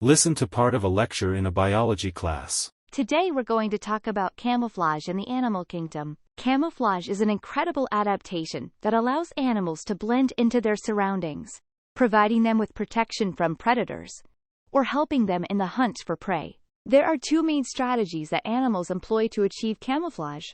Listen to part of a lecture in a biology class. Today we're going to talk about camouflage in the animal kingdom. Camouflage is an incredible adaptation that allows animals to blend into their surroundings, providing them with protection from predators, or helping them in the hunt for prey. There are two main strategies that animals employ to achieve camouflage: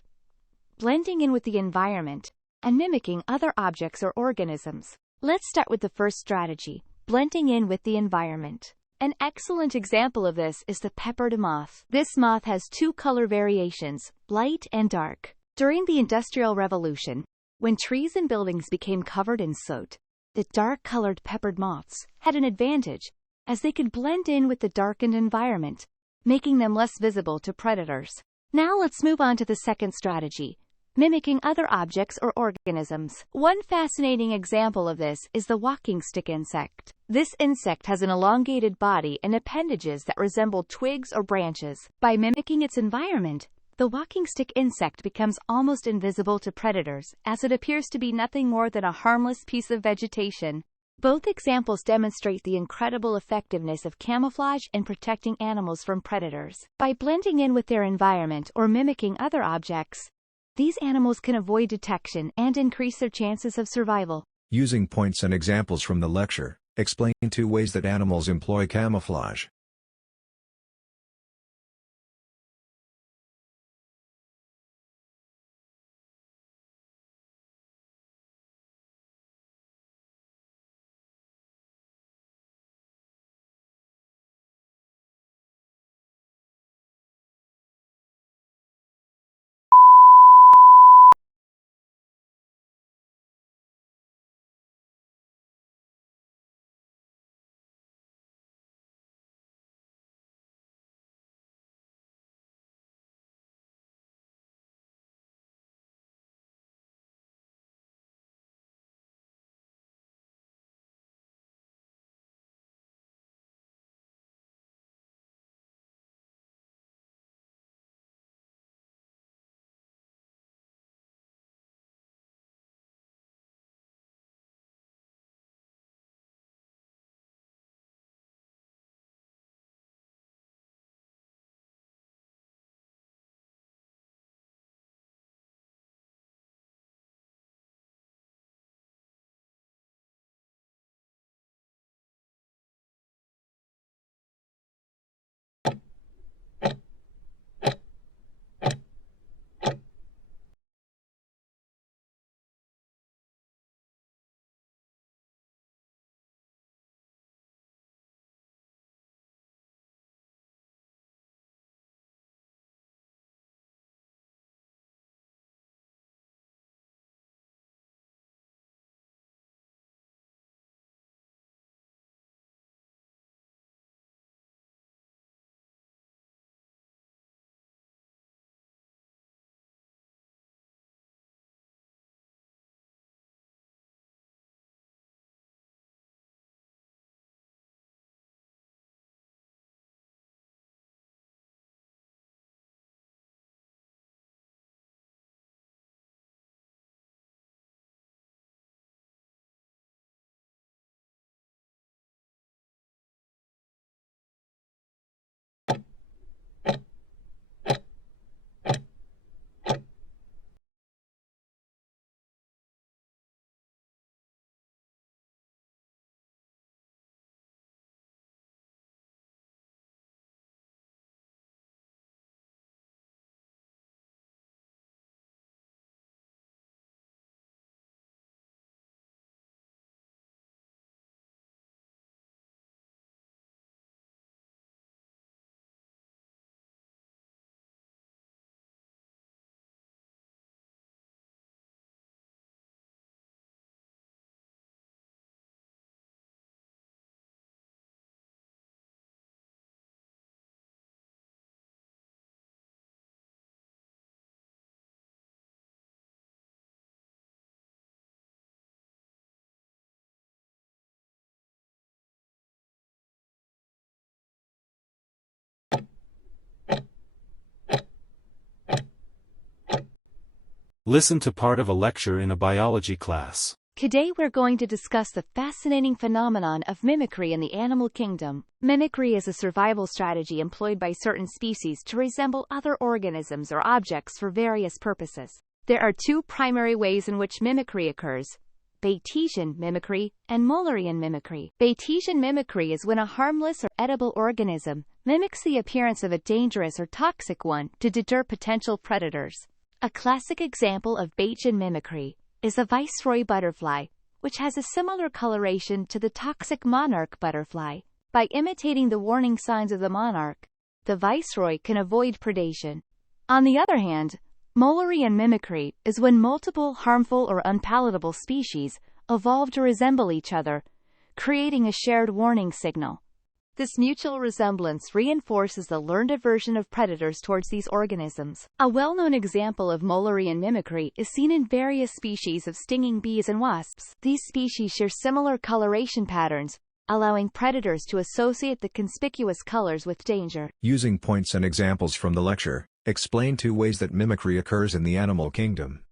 blending in with the environment and mimicking other objects or organisms. Let's start with the first strategy, blending in with the environment. An excellent example of this is the peppered moth. This moth has two color variations, light and dark. During the Industrial Revolution, when trees and buildings became covered in soot, the dark-colored peppered moths had an advantage, as they could blend in with the darkened environment, making them less visible to predators. Now let's move on to the second strategy, mimicking other objects or organisms. One fascinating example of this is the walking stick insect. This insect has an elongated body and appendages that resemble twigs or branches. By mimicking its environment, the walking stick insect becomes almost invisible to predators, as it appears to be nothing more than a harmless piece of vegetation. Both examples demonstrate the incredible effectiveness of camouflage in protecting animals from predators. By blending in with their environment or mimicking other objects, these animals can avoid detection and increase their chances of survival. Using points and examples from the lecture, explain 2 ways that animals employ camouflage. Listen to part of a lecture in a biology class. Today we're going to discuss the fascinating phenomenon of mimicry in the animal kingdom. Mimicry is a survival strategy employed by certain species to resemble other organisms or objects for various purposes. There are two primary ways in which mimicry occurs: Bayesian mimicry and Müllerian mimicry. Bayesian mimicry is when a harmless or edible organism mimics the appearance of a dangerous or toxic one to deter potential predators. A classic example of Bayesian mimicry is the viceroy butterfly, which has a similar coloration to the toxic monarch butterfly. By imitating the warning signs of the monarch, the viceroy can avoid predation. On the other hand, Müllerian mimicry is when multiple harmful or unpalatable species evolve to resemble each other, creating a shared warning signal. This mutual resemblance reinforces the learned aversion of predators towards these organisms. A well-known example of Müllerian mimicry is seen in various species of stinging bees and wasps. These species share similar coloration patterns, allowing predators to associate the conspicuous colors with danger. Using points and examples from the lecture, explain 2 ways that mimicry occurs in the animal kingdom.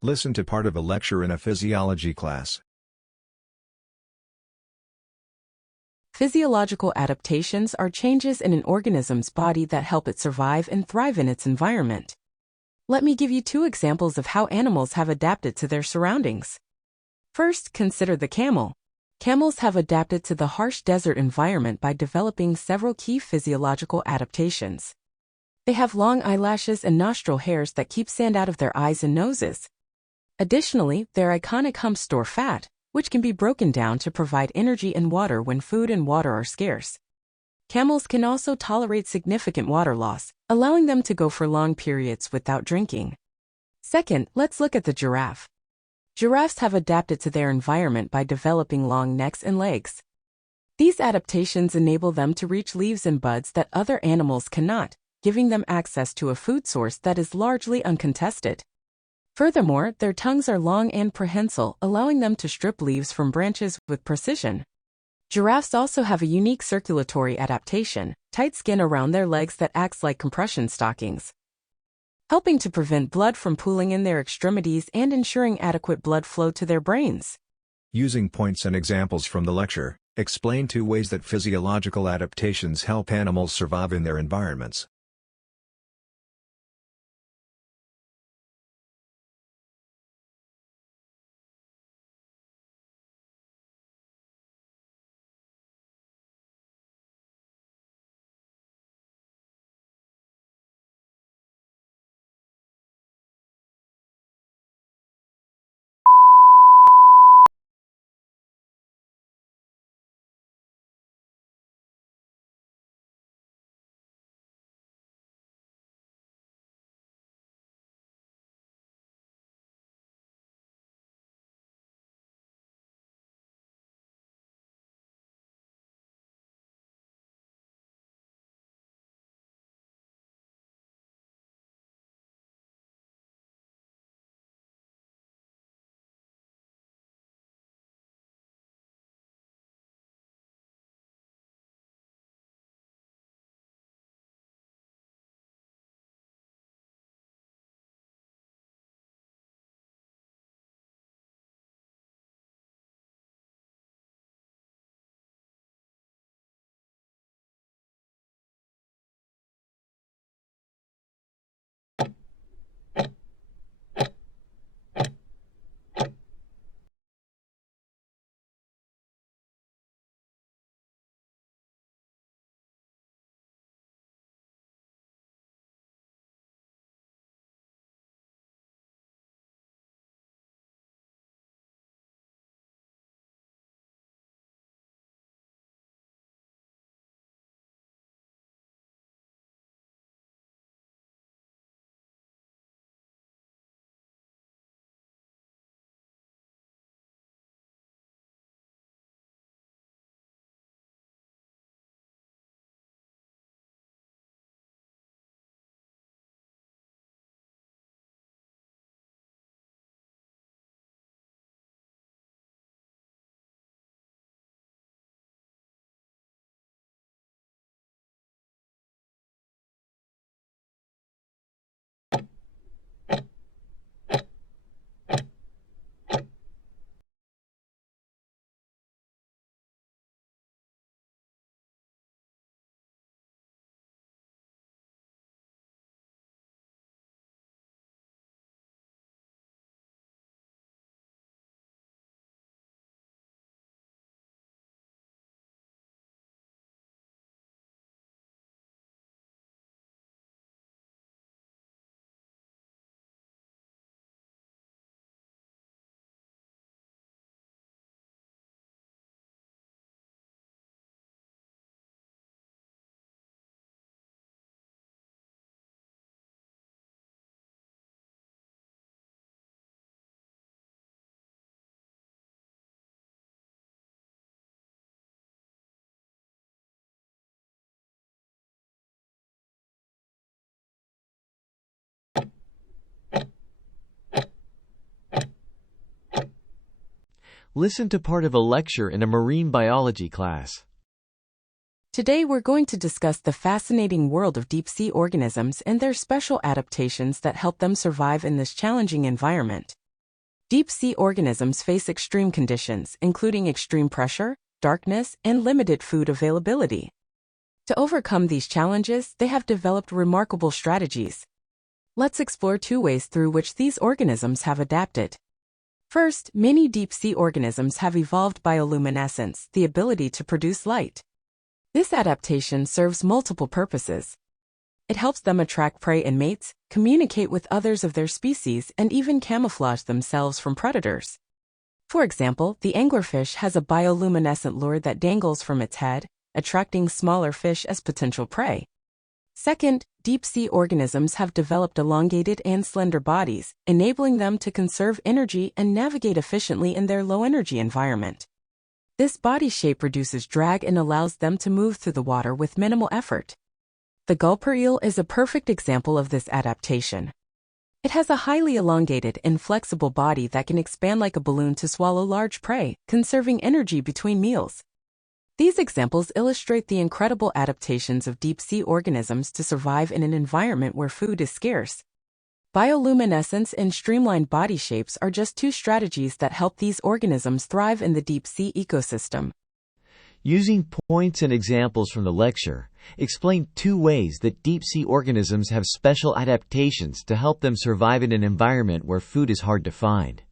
Listen to part of a lecture in a physiology class. Physiological adaptations are changes in an organism's body that help it survive and thrive in its environment. Let me give you 2 examples of how animals have adapted to their surroundings. First, consider the camel. Camels have adapted to the harsh desert environment by developing several key physiological adaptations. They have long eyelashes and nostril hairs that keep sand out of their eyes and noses. Additionally, their iconic humps store fat, which can be broken down to provide energy and water when food and water are scarce. Camels can also tolerate significant water loss, allowing them to go for long periods without drinking. Second, let's look at the giraffe. Giraffes have adapted to their environment by developing long necks and legs. These adaptations enable them to reach leaves and buds that other animals cannot, giving them access to a food source that is largely uncontested. Furthermore, their tongues are long and prehensile, allowing them to strip leaves from branches with precision. Giraffes also have a unique circulatory adaptation, tight skin around their legs that acts like compression stockings, helping to prevent blood from pooling in their extremities and ensuring adequate blood flow to their brains. Using points and examples from the lecture, explain 2 ways that physiological adaptations help animals survive in their environments. Listen to part of a lecture in a marine biology class. Today we're going to discuss the fascinating world of deep-sea organisms and their special adaptations that help them survive in this challenging environment. Deep-sea organisms face extreme conditions, including extreme pressure, darkness, and limited food availability. To overcome these challenges, they have developed remarkable strategies. Let's explore 2 ways through which these organisms have adapted. First, many deep-sea organisms have evolved bioluminescence, the ability to produce light. This adaptation serves multiple purposes. It helps them attract prey and mates, communicate with others of their species, and even camouflage themselves from predators. For example, the anglerfish has a bioluminescent lure that dangles from its head, attracting smaller fish as potential prey. Second, deep-sea organisms have developed elongated and slender bodies, enabling them to conserve energy and navigate efficiently in their low-energy environment. This body shape reduces drag and allows them to move through the water with minimal effort. The gulper eel is a perfect example of this adaptation. It has a highly elongated and flexible body that can expand like a balloon to swallow large prey, conserving energy between meals. These examples illustrate the incredible adaptations of deep-sea organisms to survive in an environment where food is scarce. Bioluminescence and streamlined body shapes are just two strategies that help these organisms thrive in the deep-sea ecosystem. Using points and examples from the lecture, explain 2 ways that deep-sea organisms have special adaptations to help them survive in an environment where food is hard to find.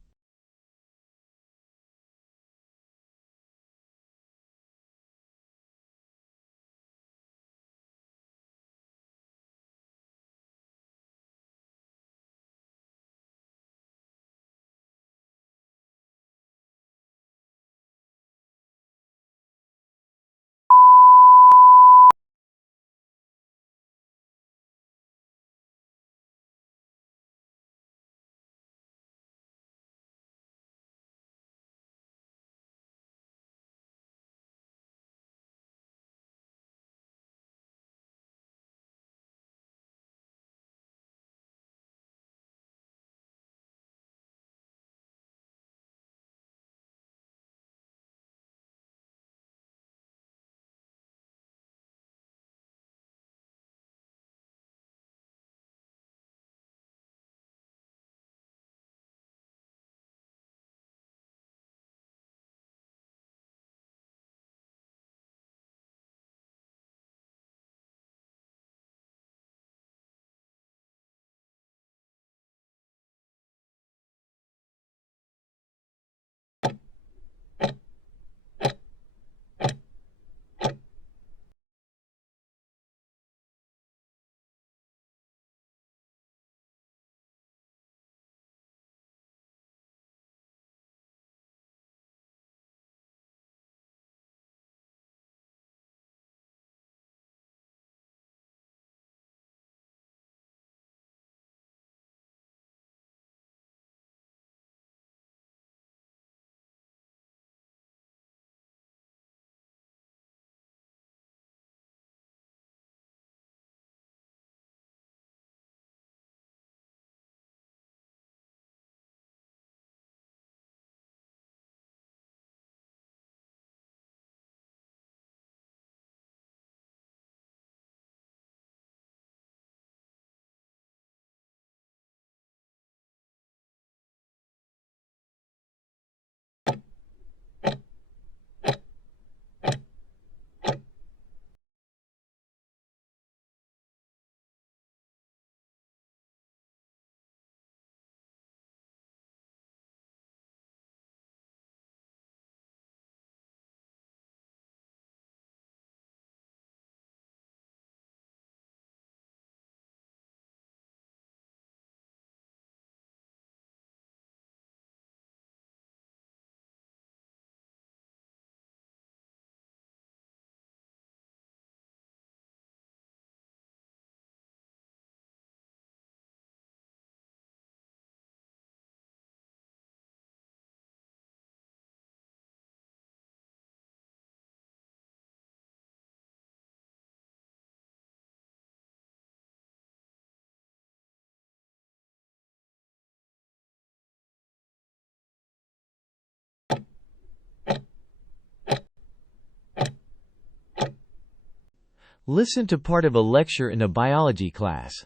Listen to part of a lecture in a biology class.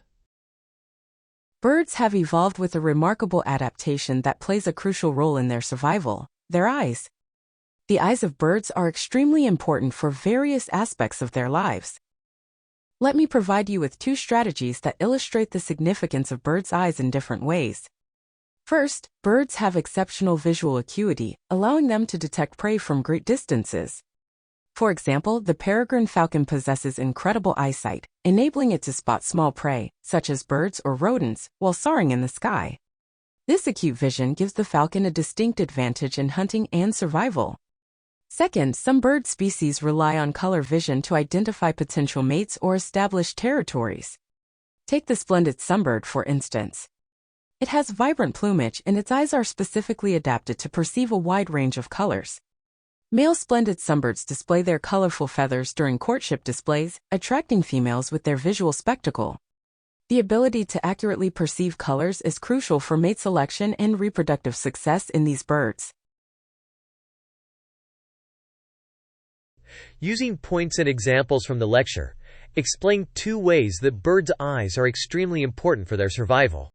Birds have evolved with a remarkable adaptation that plays a crucial role in their survival: their eyes. The eyes of birds are extremely important for various aspects of their lives. Let me provide you with 2 strategies that illustrate the significance of birds' eyes in different ways. First, birds have exceptional visual acuity, allowing them to detect prey from great distances. For example, the peregrine falcon possesses incredible eyesight, enabling it to spot small prey, such as birds or rodents, while soaring in the sky. This acute vision gives the falcon a distinct advantage in hunting and survival. Second, some bird species rely on color vision to identify potential mates or establish territories. Take the splendid sunbird, for instance. It has vibrant plumage and its eyes are specifically adapted to perceive a wide range of colors. Male splendid sunbirds display their colorful feathers during courtship displays, attracting females with their visual spectacle. The ability to accurately perceive colors is crucial for mate selection and reproductive success in these birds. Using points and examples from the lecture, explain 2 ways that birds' eyes are extremely important for their survival.